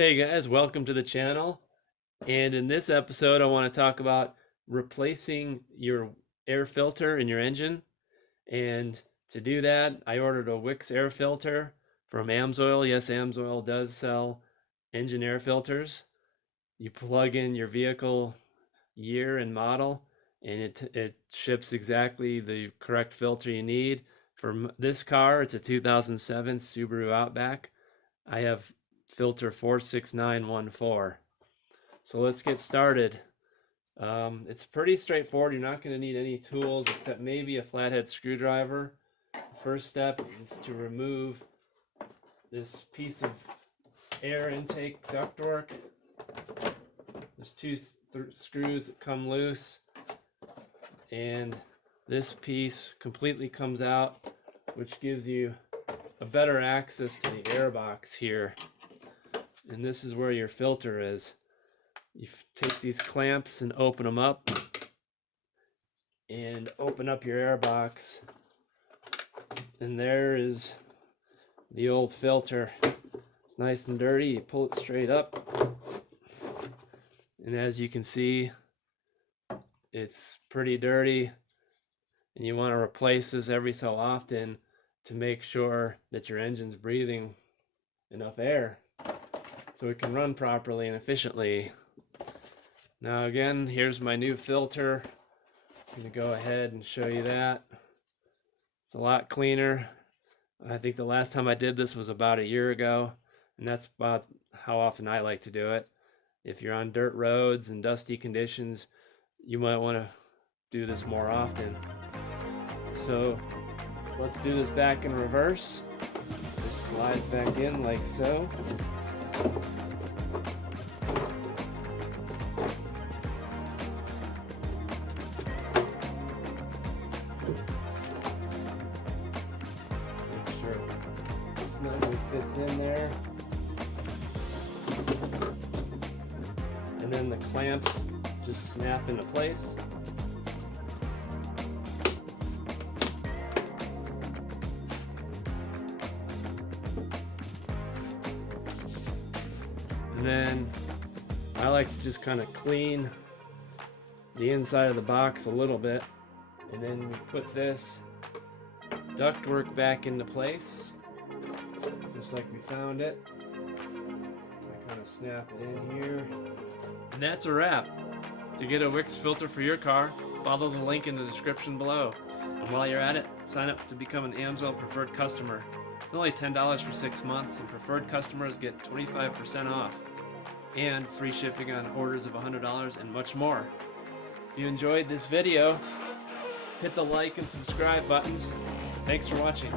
Hey guys, welcome to the channel. And in this episode, I want to talk about replacing your air filter in your engine. And to do that, I ordered a Wix Air Filter from Amsoil. Yes, Amsoil does sell engine air filters. You plug in your vehicle year and model, and it ships exactly the correct filter you need. For this car, it's a 2007 Subaru Outback. I have filter 46914. So let's get started. It's pretty straightforward. You're not going to need any tools except maybe a flathead screwdriver. The first step is to remove this piece of air intake ductwork. There's two screws that come loose, and this piece completely comes out, which gives you a better access to the air box here. And this is where your filter is. You take these clamps and open them up, and open up your air box, and there is the old filter. It's nice and dirty. You pull it straight up, and as you can see, it's pretty dirty, and you want to replace this every so often to make sure that your engine's breathing enough air so it can run properly and efficiently. Now again, here's my new filter. I'm going to go ahead and show you that. It's a lot cleaner. I think the last time I did this was about a year ago, and that's about how often I like to do it. If you're on dirt roads and dusty conditions, you might want to do this more often. So let's do this back in reverse. This slides back in like so. Make sure it snugly fits in there. And then the clamps just snap into place. And then I like to just kind of clean the inside of the box a little bit, and then we put this ductwork back into place just like we found it. I kind of snap it in here, and that's a wrap. To get a Wix filter for your car, follow the link in the description below, and while you're at it, sign up to become an Amsoil preferred customer. It's only $10 for 6 months, and preferred customers get 25% off and free shipping on orders of $100 and much more. If you enjoyed this video, hit the like and subscribe buttons. Thanks for watching.